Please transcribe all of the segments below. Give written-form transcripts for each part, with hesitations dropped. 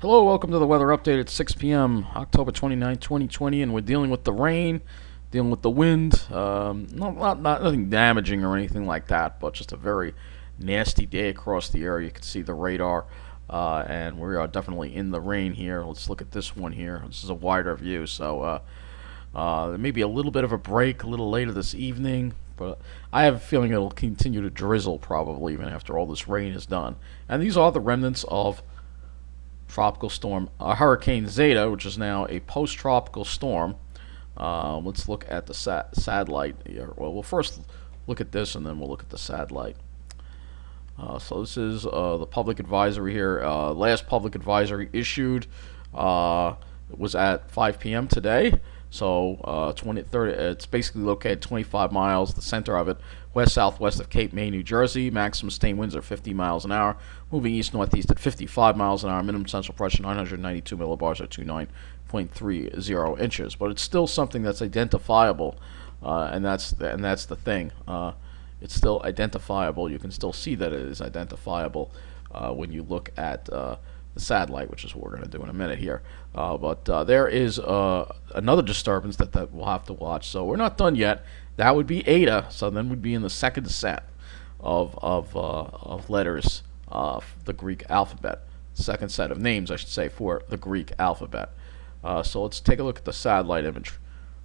Hello, welcome to the weather update at 6 p.m. October 29, 2020, and we're dealing with the rain, dealing with the wind. Not nothing damaging or anything like that, but just a very nasty day across the area. You can see the radar, and we are definitely in the rain here. Let's look at this one here. This is a wider view, so there may be a little bit of a break a little later this evening, but I have a feeling it'll continue to drizzle probably even after all this rain is done. And these are the remnants of tropical storm Hurricane Zeta, which is now a post-tropical storm. Let's look at the satellite here. Well, we'll first look at this, and then we'll look at the satellite. So this is the public advisory here. Last public advisory issued was at 5 p.m. today. So 30, it's basically located 25 miles, the center of it, west-southwest of Cape May, New Jersey. Maximum sustained winds are 50 miles an hour, moving east-northeast at 55 miles an hour. Minimum central pressure 992 millibars or 29.30 inches. But it's still something that's identifiable, and that's the thing. It's still identifiable. You can still see that it is identifiable when you look at the satellite, which is what we're going to do in a minute here. But there is another disturbance that we'll have to watch. So we're not done yet. That would be Eta. So then we'd be in the second set of letters, the Greek alphabet. Second set of names, I should say, for the Greek alphabet. So let's take a look at the satellite image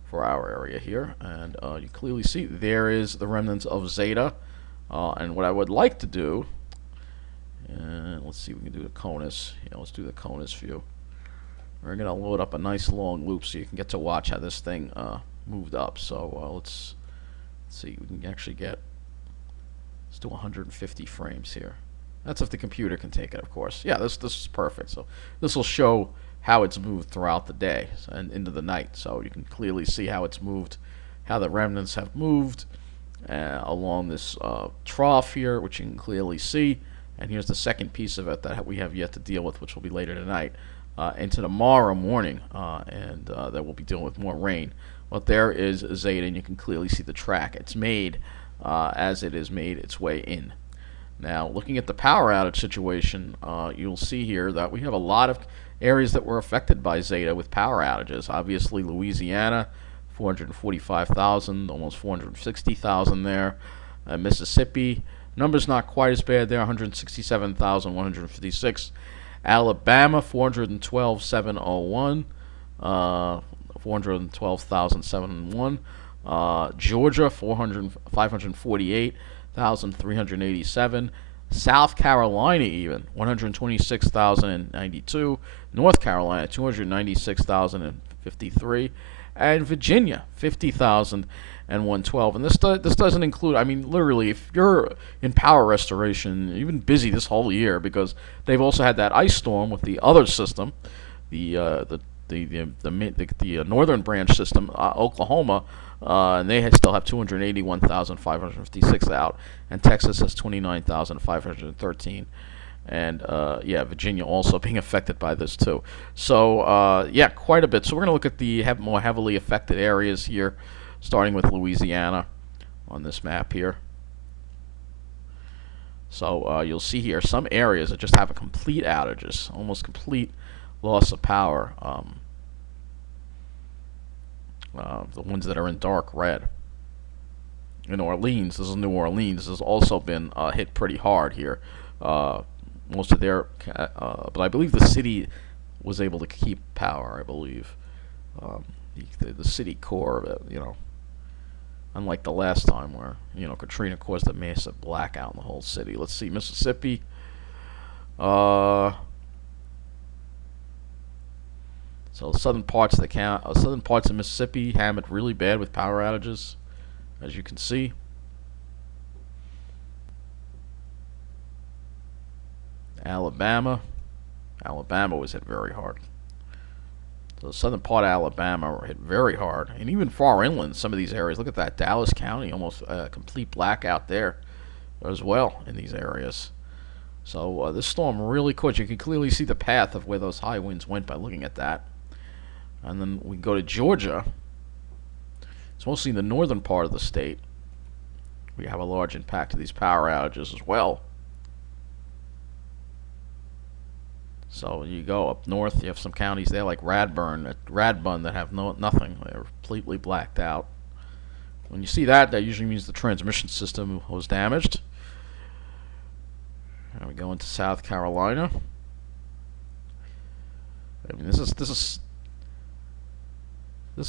for our area here, and you clearly see there is the remnants of Zeta. And what I would like to do, and let's see if we can do the CONUS. Yeah, let's do the CONUS view. We're going to load up a nice long loop so you can get to watch how this thing moved up. So let's see. We can actually let's do 150 frames here. That's if the computer can take it, of course. Yeah, this is perfect. So this will show how it's moved throughout the day and into the night. So you can clearly see how it's moved, how the remnants have moved along this trough here, which you can clearly see. And here's the second piece of it that we have yet to deal with, which will be later tonight, into tomorrow morning, and that we'll be dealing with more rain. But there is Zeta, and you can clearly see the track it's made as it has made its way in. Now, looking at the power outage situation, you'll see here that we have a lot of areas that were affected by Zeta with power outages. Obviously, Louisiana, 445,000, almost 460,000 there. Mississippi, numbers not quite as bad there, 167,156. Alabama, 412,701. 412,701. Georgia, 548,387. South Carolina, even 126,092. North Carolina, 296,053. And Virginia, 50,112. And this doesn't include, I mean, literally, if you're in power restoration, you've been busy this whole year because they've also had that ice storm with the other system, the northern branch system, Oklahoma, and they still have 281,556 out, and Texas has 29,513. And yeah, Virginia also being affected by this too. So yeah, quite a bit. So we're going to look at the more heavily affected areas here, starting with Louisiana on this map here. So you'll see here some areas that just have a complete outages, almost complete loss of power. The ones that are in dark red. In Orleans, this is New Orleans, has also been hit pretty hard here. Most of their, but I believe the city was able to keep power. I believe the city core of it, unlike the last time where Katrina caused a massive blackout in the whole city. Let's see, Mississippi. So southern parts of southern parts of Mississippi hammered really bad with power outages, as you can see. Alabama was hit very hard. So the southern part of Alabama were hit very hard, and even far inland, some of these areas. Look at that, Dallas County, almost a complete blackout there as well in these areas. So this storm really caught. You can clearly see the path of where those high winds went by looking at that. And then we go to Georgia. It's mostly in the northern part of the state. We have a large impact of these power outages as well. So you go up north, you have some counties there like Radbun that have nothing. They're completely blacked out. When you see that, that usually means the transmission system was damaged. Now we go into South Carolina. I mean, this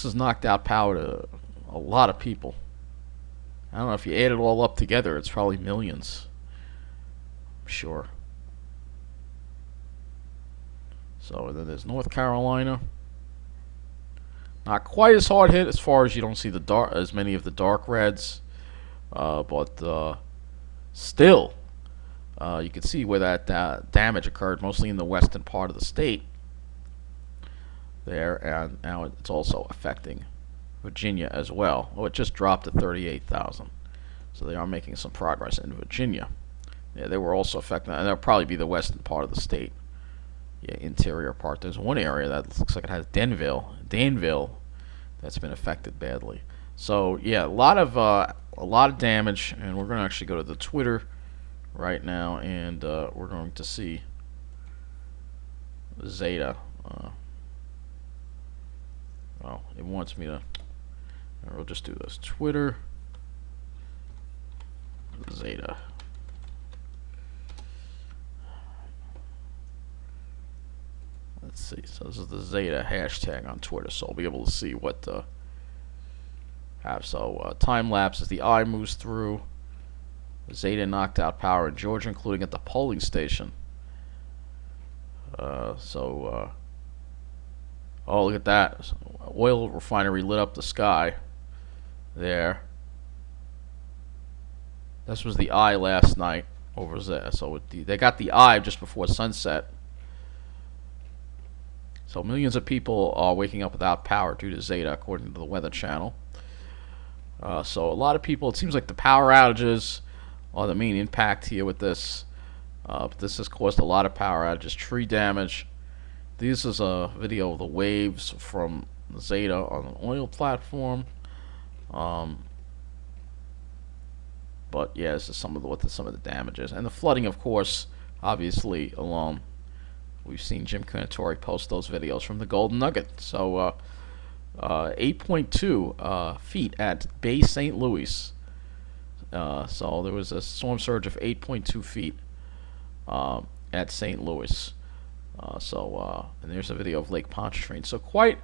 has knocked out power to a lot of people. I don't know if you add it all up together, it's probably millions. I'm sure. So then there's North Carolina. Not quite as hard hit as far as you don't see as many of the dark reds, but still, you can see where that damage occurred, mostly in the western part of the state. There, and now it's also affecting Virginia as well. Oh, it just dropped to 38,000, so they are making some progress in Virginia. Yeah, they were also affected, and that'll probably be the western part of the state. Yeah, interior part. There's one area that looks like it has Danville, that's been affected badly. So yeah, a lot of damage, and we're going to actually go to the Twitter right now, and we're going to see Zeta. Well, it wants me to. We'll just do this. Twitter Zeta. Let's see. So this is the Zeta hashtag on Twitter, so I'll be able to see what have. So time lapse as the eye moves through. Zeta knocked out power in Georgia, including at the polling station. Oh, look at that. Oil refinery lit up the sky there. This was the eye last night over there. So they got the eye just before sunset. So millions of people are waking up without power due to Zeta, according to the Weather Channel. So a lot of people, it seems like the power outages are the main impact here with this. But this has caused a lot of power outages, tree damage. This is a video of the waves from Zeta on an oil platform. But yeah, this is some of the damages, and the flooding, of course, obviously alone. We've seen Jim Cantori post those videos from the Golden Nugget. So 8.2 feet at Bay St. Louis. So there was a storm surge of 8.2 feet at St. Louis. And there's a video of Lake Pontchartrain. So quite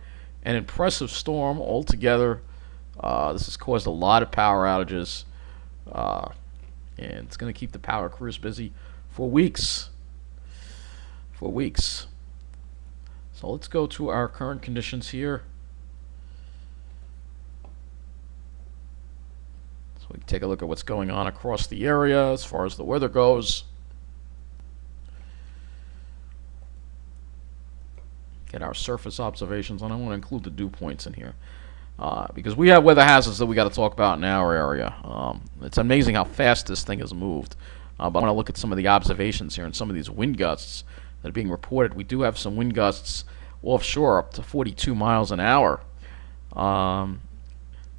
an impressive storm altogether. This has caused a lot of power outages, and it's going to keep the power crews busy for weeks. So let's go to our current conditions here. So we can take a look at what's going on across the area as far as the weather goes. Get our surface observations, and I want to include the dew points in here because we have weather hazards that we got to talk about in our area. It's amazing how fast this thing has moved. But I want to look at some of the observations here and some of these wind gusts that are being reported. We do have some wind gusts offshore up to 42 miles an hour,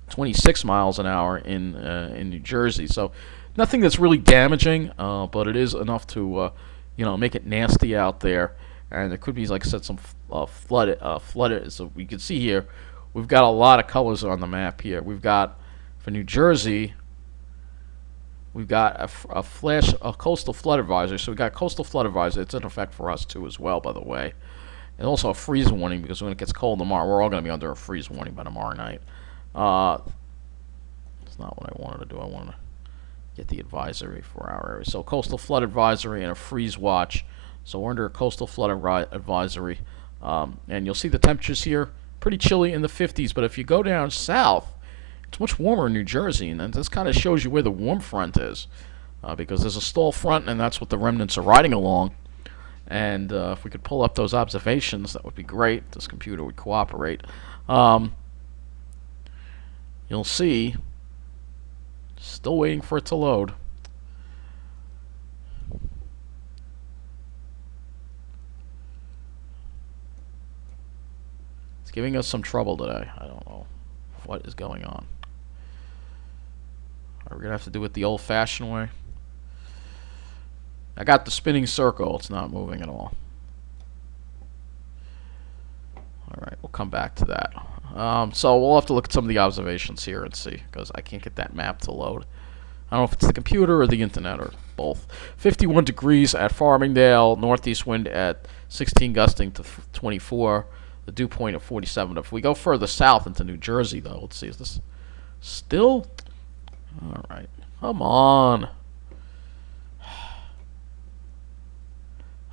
26 miles an hour in New Jersey. So nothing that's really damaging, but it is enough to make it nasty out there. And there could be, like I said, some flooded. So we can see here, we've got a lot of colors on the map here. We've got, for New Jersey, we've got a coastal flood advisory. So we've got coastal flood advisory. It's in effect for us too as well, by the way. And also a freeze warning, because when it gets cold tomorrow, we're all going to be under a freeze warning by tomorrow night. That's not what I wanted to do. I wanted to get the advisory for our area. So coastal flood advisory and a freeze watch. So we're under a coastal flood advisory. And you'll see the temperatures here, pretty chilly in the 50s. But if you go down south, it's much warmer in New Jersey. And this kind of shows you where the warm front is. Because there's a stall front, and that's what the remnants are riding along. And if we could pull up those observations, that would be great. This computer would cooperate. You'll see, still waiting for it to load. It's giving us some trouble today. I don't know what is going on. Are we going to have to do it the old-fashioned way? I got the spinning circle. It's not moving at all. come back to that. So we'll have to look at some of the observations here and see, because I can't get that map to load. I don't know if it's the computer or the internet or both. 51 degrees at Farmingdale, northeast wind at 16 gusting to 24, the dew point of 47. If we go further south into New Jersey, though, let's see, is this still? All right, come on.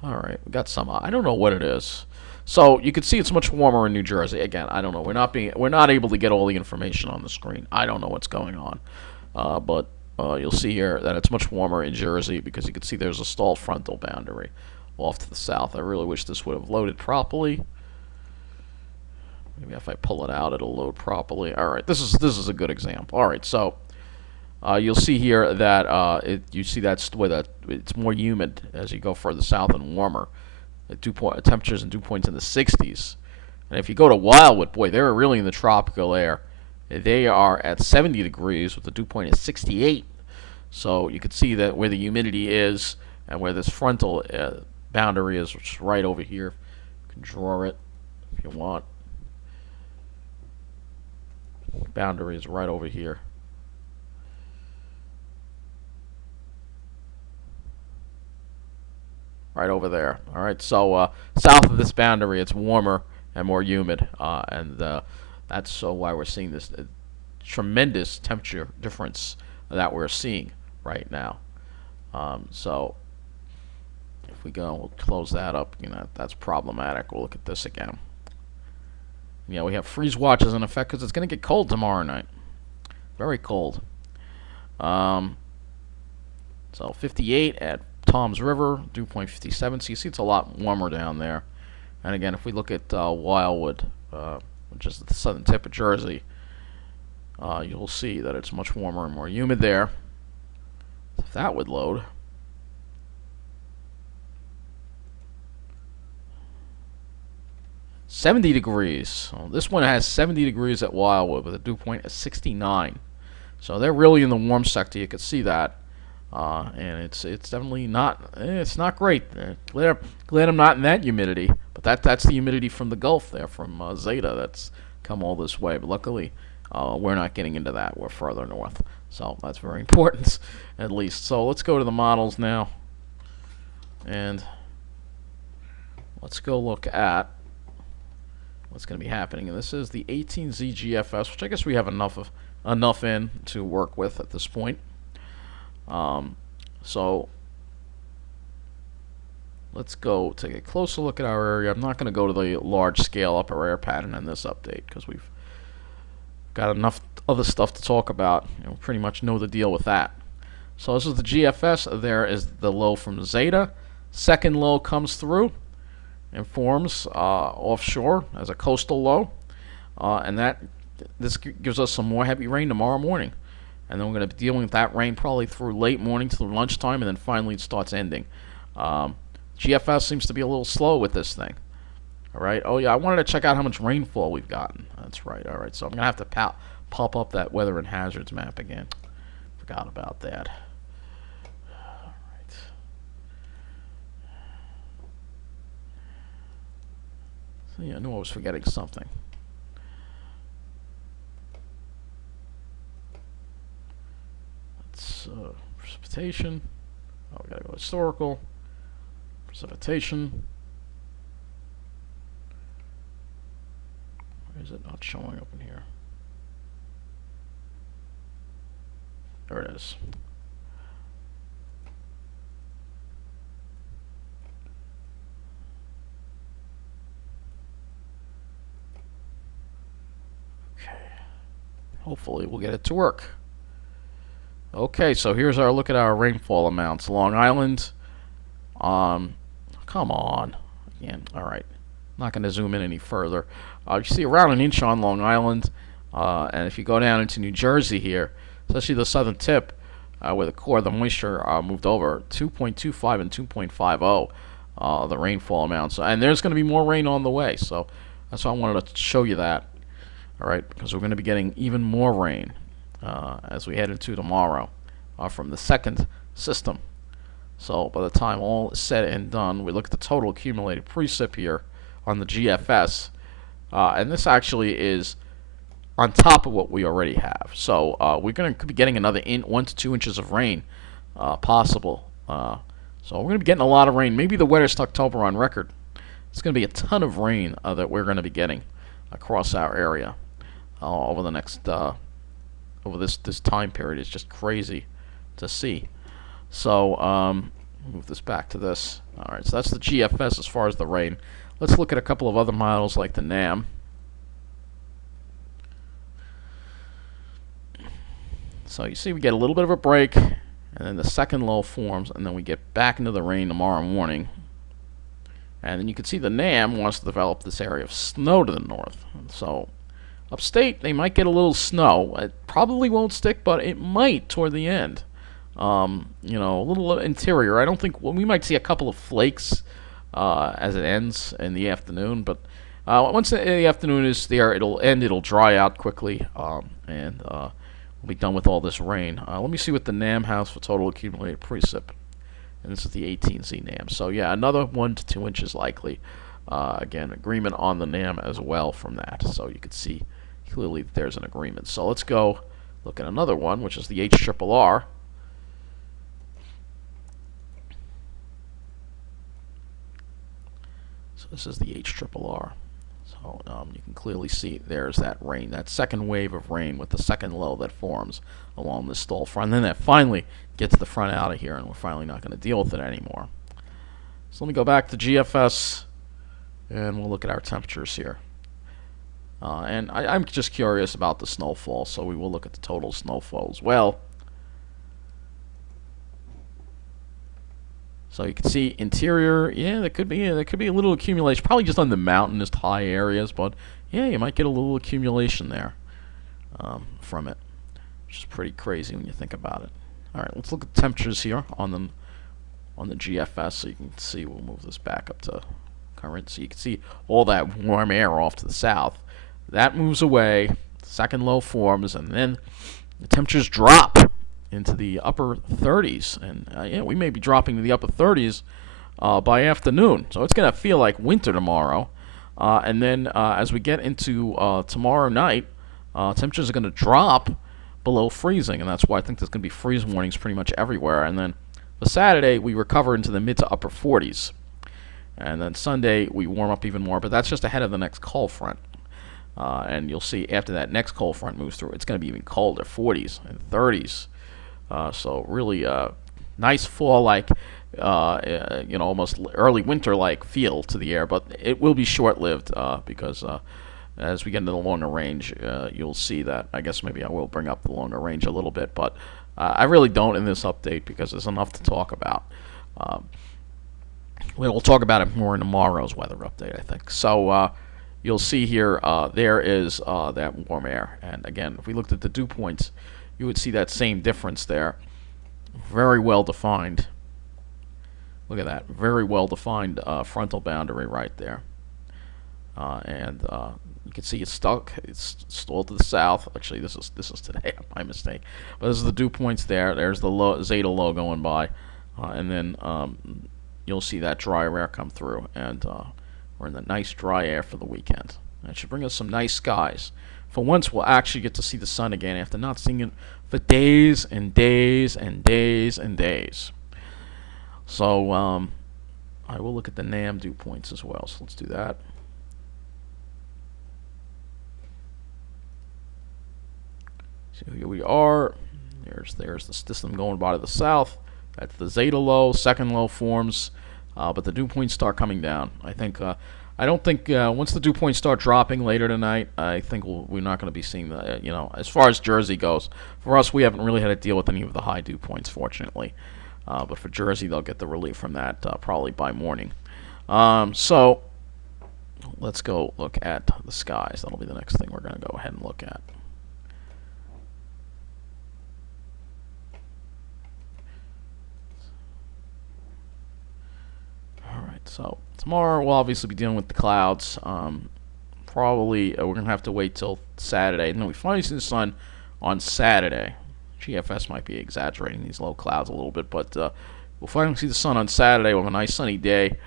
All right, we got some. I don't know what it is. So you can see it's much warmer in New Jersey. Again, I don't know. We're not able to get all the information on the screen. I don't know what's going on, but you'll see here that it's much warmer in Jersey because you can see there's a stalled frontal boundary off to the south. I really wish this would have loaded properly. Maybe if I pull it out, it'll load properly. All right, this is a good example. All right, so you'll see here that you see that's where that it's more humid as you go further south and warmer. The temperatures and dew points in the 60s. And if you go to Wildwood, boy, they're really in the tropical air. They are at 70 degrees with the dew point at 68. So you can see that where the humidity is and where this frontal boundary is, which is right over here. You can draw it if you want. Boundary is right over here. Right over there. All right, so south of this boundary, it's warmer and more humid, and that's why we're seeing this tremendous temperature difference that we're seeing right now. So if we go, we'll close that up. That's problematic. We'll look at this again. Yeah, we have freeze watches in effect because it's going to get cold tomorrow night. Very cold. So 58 at Tom's River, dew point 57. So you see it's a lot warmer down there. And again, if we look at Wildwood, which is the southern tip of Jersey, you'll see that it's much warmer and more humid there. If that would load. $70 degrees. So this one has 70 degrees at Wildwood with a dew point of 69. So they're really in the warm sector. You can see that. And it's definitely not great. Glad I'm not in that humidity, but that's the humidity from the Gulf there, from Zeta, that's come all this way. But luckily, we're not getting into that. We're further north, so that's very important, at least. So let's go to the models now, and let's go look at what's going to be happening. And this is the 18Z GFS, which I guess we have enough in to work with at this point. So let's go take a closer look at our area. I'm not going to go to the large scale upper air pattern in this update because we've got enough other stuff to talk about. Pretty much know the deal with that. So this is the GFS. There is the low from Zeta. Second low comes through and forms offshore as a coastal low, and this gives us some more heavy rain tomorrow morning. And then we're going to be dealing with that rain probably through late morning to lunchtime, and then finally it starts ending. GFS seems to be a little slow with this thing. All right. Oh, yeah, I wanted to check out how much rainfall we've gotten. That's right. All right, so I'm going to have to pop up that weather and hazards map again. Forgot about that. All right. So, yeah, I knew I was forgetting something. Precipitation. Oh, we gotta go historical. Precipitation. Why is it not showing up in here? There it is. Okay. Hopefully we'll get it to work. Okay, so here's our look at our rainfall amounts. Long Island, come on, again. All right, not going to zoom in any further. You see around an inch on Long Island, and if you go down into New Jersey here, especially the southern tip, where the core of the moisture moved over, 2.25 and 2.50, the rainfall amounts. And there's going to be more rain on the way, so that's why I wanted to show you that. All right, because we're going to be getting even more rain as we head into tomorrow from the second system. So by the time all is said and done, we look at the total accumulated precip here on the GFS. And this actually is on top of what we already have. So we're going to be getting another 1 to 2 inches of rain possible. So we're going to be getting a lot of rain, maybe the wettest October on record. It's going to be a ton of rain that we're going to be getting across our area over the next over this time period. It's just crazy to see. So move this back to this. All right, so that's the GFS as far as the rain. Let's look at a couple of other models like the NAM. So you see we get a little bit of a break, and then the second low forms, and then we get back into the rain tomorrow morning. And then you can see the NAM wants to develop this area of snow to the north. So upstate, they might get a little snow. It probably won't stick, but it might toward the end. You know, a little interior. I don't think we might see a couple of flakes as it ends in the afternoon, but once the afternoon is there, it'll end. It'll dry out quickly, and we'll be done with all this rain. Let me see what the NAM has for total accumulated precip. And this is the 18Z NAM. So yeah, another 1 to 2 inches likely. Again, agreement on the NAM as well from that. So you can see clearly that there's an agreement. So let's go look at another one, which is the HRRR. So this is the HRRR. So you can clearly see there's that rain, that second wave of rain with the second low that forms along this stall front. And then that finally gets the front out of here, and we're finally not going to deal with it anymore. So let me go back to GFS, and we'll look at our temperatures here. And I'm just curious about the snowfall, so we will look at the total snowfall as well. So you can see interior, yeah, there could be a little accumulation, probably just on the mountainous high areas, but yeah, you might get a little accumulation there from it, which is pretty crazy when you think about it. All right, let's look at temperatures here on the GFS, so you can see. We'll move this back up to current, so you can see all that warm air off to the south. That moves away, second low forms, and then the temperatures drop into the upper 30s, and yeah, we may be dropping to the upper 30s by afternoon. So it's going to feel like winter tomorrow, and then as we get into tomorrow night, temperatures are going to drop below freezing, and that's why I think there's going to be freeze warnings pretty much everywhere. And then for Saturday, we recover into the mid to upper 40s, and then Sunday we warm up even more, but that's just ahead of the next cold front. And you'll see after that next cold front moves through, it's going to be even colder, 40s and 30s. So really nice fall-like, almost early winter-like feel to the air, but it will be short-lived because as we get into the longer range, you'll see that. I guess maybe I will bring up the longer range a little bit, but I really don't in this update because there's enough to talk about. We'll talk about it more in tomorrow's weather update, I think. So you'll see here there is that warm air, and again, if we looked at the dew points, you would see that same difference there. Very well defined. Look at that. Very well defined frontal boundary right there. And you can see it's stuck. It's still to the south. Actually, this is today. My mistake. But this is the dew points there. There's the Zeta low going by. And then you'll see that dry air come through. And we're in the nice dry air for the weekend. That should bring us some nice skies. For once, we'll actually get to see the sun again after not seeing it for days and days and days and days. So I will look at the NAM dew points as well. So let's do that. So here we are. There's the system going by to the south. That's the Zeta low. Second low forms, but the dew points start coming down. I don't think once the dew points start dropping later tonight, I think we're not going to be seeing the, as far as Jersey goes. For us, we haven't really had to deal with any of the high dew points, fortunately. But for Jersey, they'll get the relief from that probably by morning. So let's go look at the skies. That'll be the next thing we're going to go ahead and look at. So tomorrow we'll obviously be dealing with the clouds. Probably we're going to have to wait till Saturday. No, we finally see the sun on Saturday. GFS might be exaggerating these low clouds a little bit, but we'll finally see the sun on Saturday with a nice sunny day.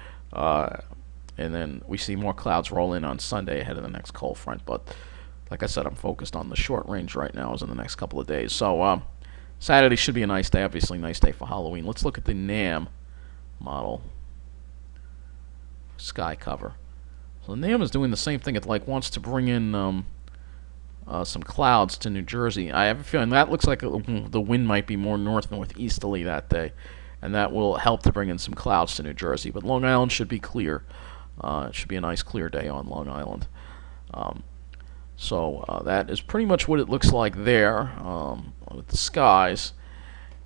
and then we see more clouds roll in on Sunday ahead of the next cold front. But like I said, I'm focused on the short range right now, as in the next couple of days. So Saturday should be a nice day. Obviously, nice day for Halloween. Let's look at the NAM model sky cover. So the NAM is doing the same thing. It like wants to bring in some clouds to New Jersey. I have a feeling that looks like the wind might be more northeasterly that day, and that will help to bring in some clouds to New Jersey. But Long Island should be clear. It should be a nice clear day on Long Island. So that is pretty much what it looks like there with the skies.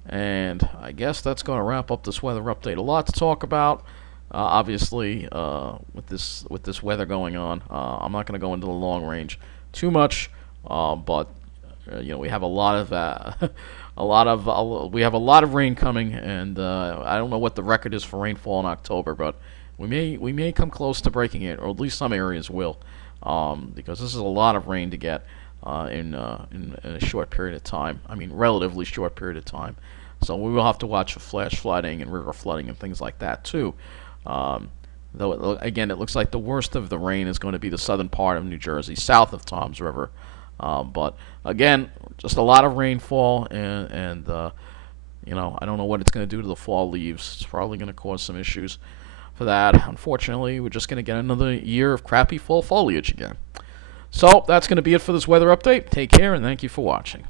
And I guess that's going to wrap up this weather update. A lot to talk about. Obviously, with this weather going on, I'm not going to go into the long range too much, but we have a lot of we have a lot of rain coming, and I don't know what the record is for rainfall in October, but we may come close to breaking it, or at least some areas will, because this is a lot of rain to get in a short period of time. I mean, relatively short period of time. So we will have to watch for flash flooding and river flooding and things like that too. Though again, it looks like the worst of the rain is going to be the southern part of New Jersey, south of Toms River. But again, just a lot of rainfall, and I don't know what it's going to do to the fall leaves. It's probably going to cause some issues for that. Unfortunately, we're just going to get another year of crappy fall foliage again. So that's going to be it for this weather update. Take care, and thank you for watching.